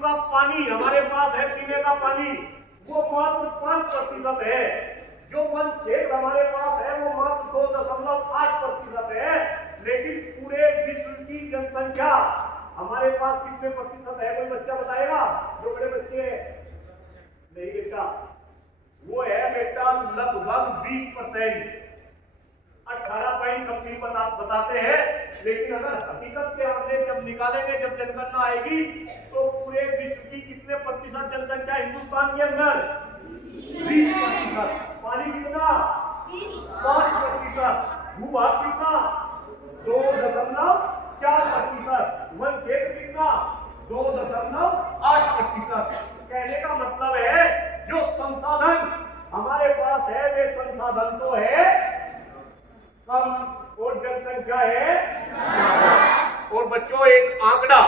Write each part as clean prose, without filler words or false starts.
का पानी हमारे पास है, पीने का पानी, वो मात्र 5% है। जो वन क्षेत्र हमारे पास है वो मात्र 2.8% है। लेकिन पूरे विश्व की जनसंख्या हमारे पास कितने प्रतिशत है? कोई बच्चा बताएगा? जो बड़े बच्चे हैं, नहीं बेटा, वो है बेटा लगभग 20%। 18 बताते हैं। लेकिन अगर हकीकत के आंकड़े जब निकालेंगे, जब जनगणना आएगी, तो पूरे विश्व की कितने प्रतिशत जनसंख्या हिंदुस्तान के अंदर? 20%। पानी कितना? 5%। भूभाग कितना? 2.4%। वन क्षेत्र कितना? 2.8%। कहने का मतलब है जो संसाधन हमारे पास है वे संसाधन तो है कम और जनसंख्या है। और बच्चों एक आंकड़ा,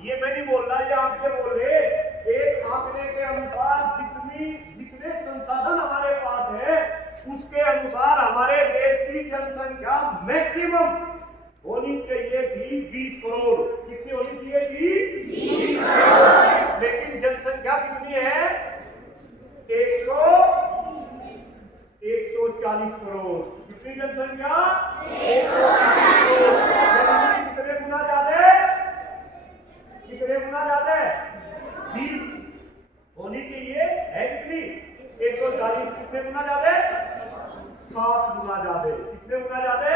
ये मैं नहीं बोल रहा, ये आंकड़े बोल रहे, एक आंकड़े के अनुसार जितने संसाधन हमारे पास है उसके अनुसार हमारे देश की जनसंख्या मैक्सिमम होनी चाहिए थी 20 करोड़। कितनी होनी चाहिए थी? 20 करोड़। लेकिन जनसंख्या कितनी है? 140 करोड़। कितनी जनसंख्या? 140 करोड़। कितने गुना ज्यादा? कितने गुना ज्यादा? 20 होनी चाहिए, है कितनी? 140। कितने गुना ज्यादा? 7 गुना ज्यादा। कितने गुना ज्यादा?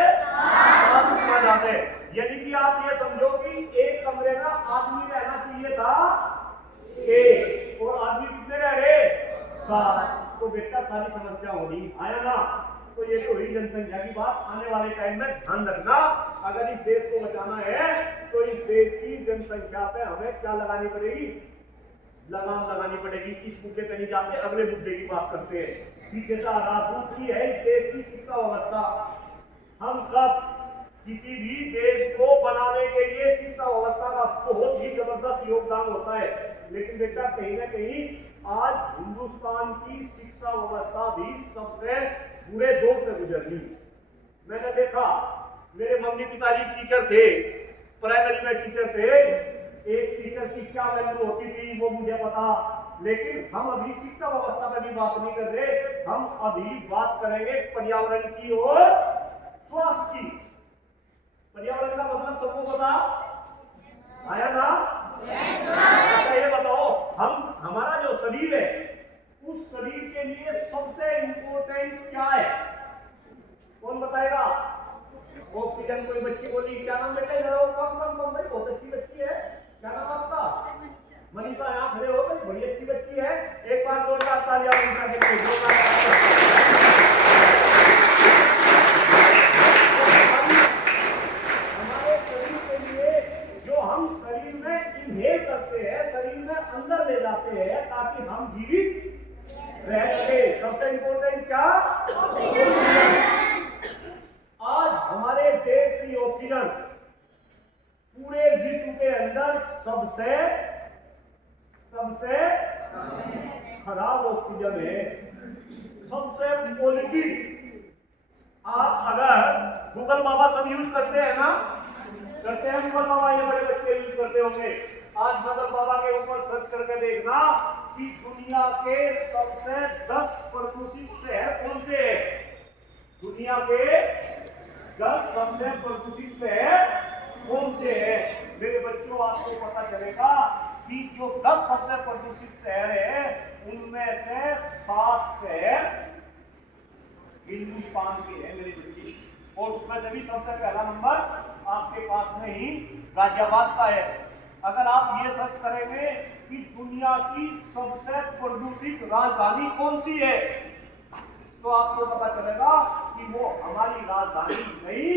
7 गुना ज्यादा। यानी कि आप ये समझो कि एक कमरे में आदमी रहना चाहिए था 1 और आदमी कितने रह रहे? 7। तो बेटा सारी समस्या होगी, आया ना? तो ये तो हुई जनसंख्या की बात। आने वाले टाइम में ध्यान रखना, अगर इस देश को बचाना है तो इस देश की जनसंख्या पे हमें क्या लगानी पड़ेगी? लगाम लगानी पड़ेगी। इस मुद्दे पे नहीं जाते, अगले मुद्दे की बात करते हैं। पीछे से राजदूत की है इस देश की शिक्षा व्यवस्था। हम सब किसी भी देश को बनाने के लिए शिक्षा व्यवस्था का बहुत ही जबरदस्त योगदान होता है। लेकिन बेटा कहीं ना कहीं आज हिंदुस्तान की शिक्षा व्यवस्था भी सबसे बुरे दौर से गुजर रही। मैंने देखा, मेरे मम्मी पिताजी टीचर थे, प्राइमरी में टीचर थे। एक टीचर की क्या वैल्यू होती थी वो मुझे पता। लेकिन हम अभी शिक्षा व्यवस्था पर भी बात नहीं कर रहे, हम अभी बात करेंगे पर्यावरण की और स्वास्थ्य की। पर्यावरण का मतलब सबको पता आया ना? अच्छा ये बताओ, हमारा जो शरीर है उस शरीर के लिए सबसे इंपॉर्टेंट क्या है? कौन बताएगा? ऑक्सीजन। कोई बच्ची बोली, क्या नाम बेटा? कम भाई, बहुत अच्छी बच्ची है। क्या नाम आपका? मनीषा। यहाँ खड़े हो भाई, बड़ी अच्छी बच्ची है। एक बार जोरदार तालियां मनीषा के लिए। हमारे शरीर के लिए जो हम शरीर में इनहेल करते हैं, शरीर में अंदर ले जाते हैं ताकि हम जीवित रह सके, सबसे इंपॉर्टेंट क्या? आज हमारे देश की ऑक्सीजन पूरे विश्व के अंदर सबसे खराब ऑक्सीजन है, सबसे क्वालिटी। आप अगर गूगल बाबा सब यूज करते हैं ना? करते हैं गूगल बाबा, ये बड़े बच्चे यूज करते होंगे। आज गूगल बाबा के ऊपर सर्च करके देखना कि दुनिया के सबसे 10 प्रदूषित शहर कौन से हैं। दुनिया के 10 सबसे प्रदूषित शहर कौन से हैं? मेरे बच्चों आपको पता चलेगा कि जो 10 सबसे प्रदूषित शहर है उनमें से 7 शहर हिंदुस्तान के हैं मेरे बच्चे। और उसमें से भी सबसे पहला नंबर आपके पास में ही गाजियाबाद का है। अगर आप ये सर्च करेंगे कि दुनिया की सबसे प्रदूषित राजधानी कौन सी है तो आपको पता चलेगा कि वो हमारी राजधानी नई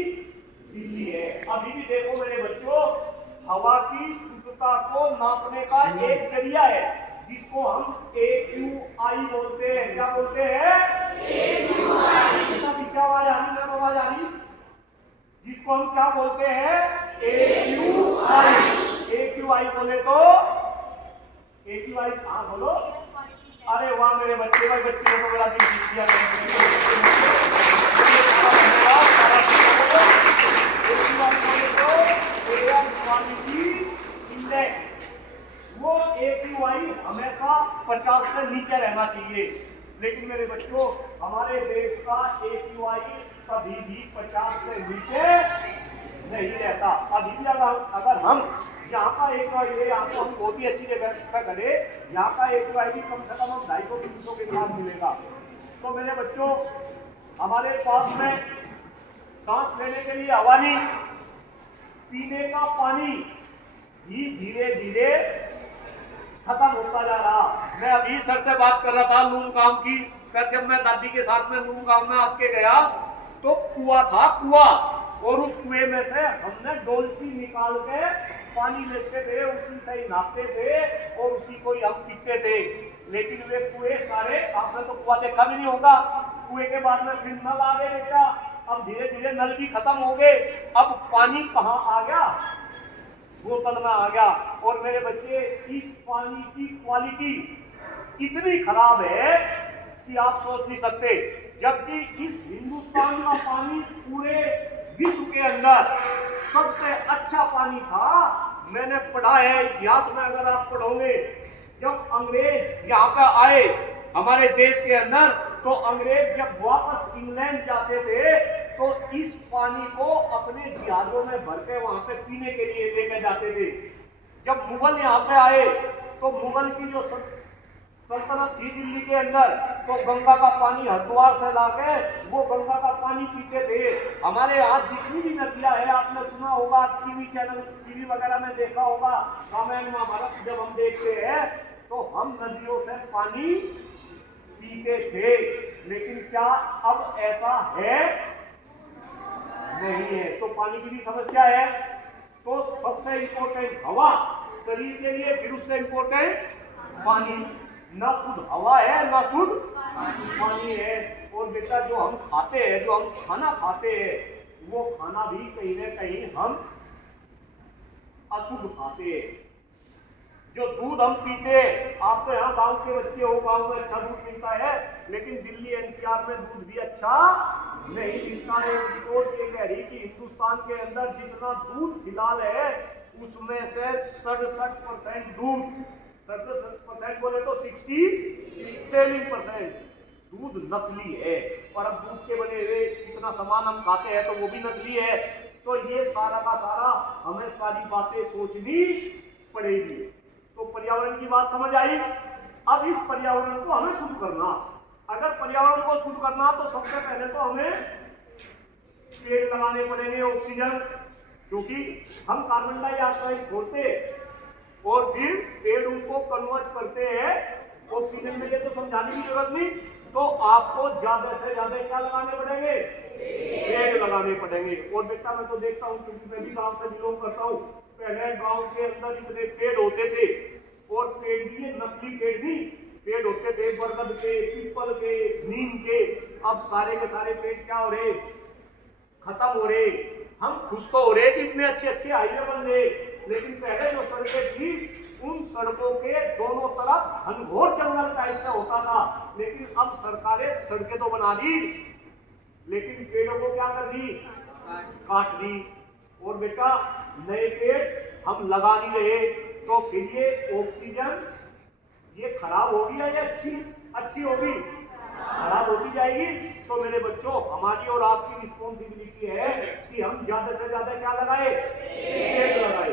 दिल्ली है। अभी भी देखो मेरे बच्चों, हवा की शुद्धता को नापने का एक जरिया है जिसको हम AQI बोलते हैं। क्या बोलते हैं? पीछे आवाज आ रही, आवाज आ रही, जिसको हम क्या बोलते हैं? AQI। AQI बोले तो AQI, हाँ बोलो। अरे वाह मेरे बच्चे, भाई बच्चे को तो बड़ा दिल जीत दिया। AQI बोले तो एयर क्वालिटी इंडेक्स। वो AQI हमेशा 50 से नीचे रहना चाहिए। लेकिन मेरे बच्चों, हमारे देश का AQI कभी भी 50 से नीचे नहीं रहता। अभी भी अगर हम यहाँ का AQI, यहाँ को हम बहुत ही अच्छी जगह का करें, यहाँ का AQI भी कम से कम हम 250-300 के साथ मिलेगा। तो मेरे बच्चों, हमारे पास में सांस लेने के लिए हवा नहीं, पीने का पानी भी धीरे धीरे खत्म होता जा रहा। मैं अभी सर से बात कर रहा था लूम काम की। सर, जब मैं दादी के साथ में लूम काम में आपके गया तो कुआं था, कुआं, और उस कुएं में से हमने डोलची निकाल के पानी लेते थे, उसी से ही नहाते थे और उसी को ही हम पीते थे। लेकिन वे कुएं सारे, आपने तो कुआं देखा भी नहीं होगा, कुएं के बाद में फिर नल आ गए बेटा। अब धीरे धीरे नल भी खत्म हो गए। अब पानी कहाँ आ गया? बोतल में आ गया। और मेरे बच्चे, इस पानी की क्वालिटी इतनी खराब है कि आप सोच नहीं सकते। जबकि इस हिंदुस्तान का पानी पूरे विश्व के अंदर सबसे अच्छा पानी था। मैंने पढ़ा है इतिहास में, अगर आप पढ़ोगे, जब अंग्रेज यहाँ पे आए हमारे देश के अंदर, तो अंग्रेज जब वापस इंग्लैंड जाते थे तो इस पानी को अपने जहाजों में भर के वहां पे पीने के लिए लेके जाते थे। जब मुगल यहाँ पे आए तो मुगल की जो सल्तनत थी दिल्ली के अंदर, तो गंगा का पानी हरिद्वार से लाके वो गंगा का पानी पीते थे। हमारे यहाँ जितनी भी नदियां है, आपने सुना होगा, टीवी चैनल, टीवी वगैरह में देखा होगा, रामायण महाभारत जब हम देखते हैं तो हम नदियों से पानी पीते थे। लेकिन क्या अब ऐसा है? नहीं है। तो पानी की भी समस्या है। तो सबसे इंपॉर्टेंट हवा शरीर के लिए, फिर उससे इंपॉर्टेंट पानी। ना शुद्ध हवा है, ना शुद्ध पानी है। और बेटा, जो हम खाते हैं, जो हम खाना खाते हैं, वो खाना भी कहीं ना कहीं हम अशुद्ध खाते हैं। जो दूध हम पीते हैं, आप तो यहाँ गांव के बच्चे हो, गांव में अच्छा दूध मिलता है, लेकिन दिल्ली NCR में दूध भी अच्छा नहीं मिलता है। रिपोर्ट ये कह रही कि हिंदुस्तान के अंदर जितना दूध फिलहाल है उसमें से 67% दूध, 67% बोले तो 67% दूध नकली है। और अब दूध के बने हुए कितना सामान हम खाते हैं तो वो भी नकली है। तो ये सारा का सारा हमें सारी बातें सोचनी पड़ेगी। तो पर्यावरण की बात समझ आई। अब इस पर्यावरण को हमें शुद्ध करना, अगर पर्यावरण को शुद्ध करना तो सबसे पहले तो हमें पेड़ लगाने पड़ेंगे, ऑक्सीजन, क्योंकि हम कार्बन डाइऑक्साइड छोड़ते और फिर पेड़ उनको कन्वर्ट करते हैं ऑक्सीजन में। ये तो समझाने की जरूरत नहीं। तो आपको ज्यादा से ज्यादा क्या लगाने पड़ेंगे? पेड़ लगाने पड़ेंगे। और बेटा, मैं तो देखता हूँ, क्योंकि मैं भी गांव से बिलोंग करता हूँ, पहले गांव के अंदर इतने पेड़ होते थे, और पेड़ भी ये नकली पेड़ भी पेड़ होते थे, बरगद के, पीपल के, नीम के। अब सारे के सारे पेड़ क्या हो रहे? खत्म हो रहे। हम खुश तो हो रहे कि इतने अच्छे अच्छे हाईवे बन रहे, लेकिन पहले जो सड़कें थी उन सड़कों के दोनों तरफ घनघोर जंगल टाइप का होता था। लेकिन अब सरकारें सड़कें तो बना दी, लेकिन पेड़ों को क्या कर दी? काट दी। और बेटा, नए पेड़ हम लगा नहीं रहे, तो फिर ये ऑक्सीजन ये खराब होगी या ये अच्छी होगी? खराब होती जाएगी। तो मेरे बच्चों, हमारी और आपकी रिस्पॉन्सिबिलिटी है कि हम ज्यादा से ज्यादा क्या लगाए? पेड़ लगाए।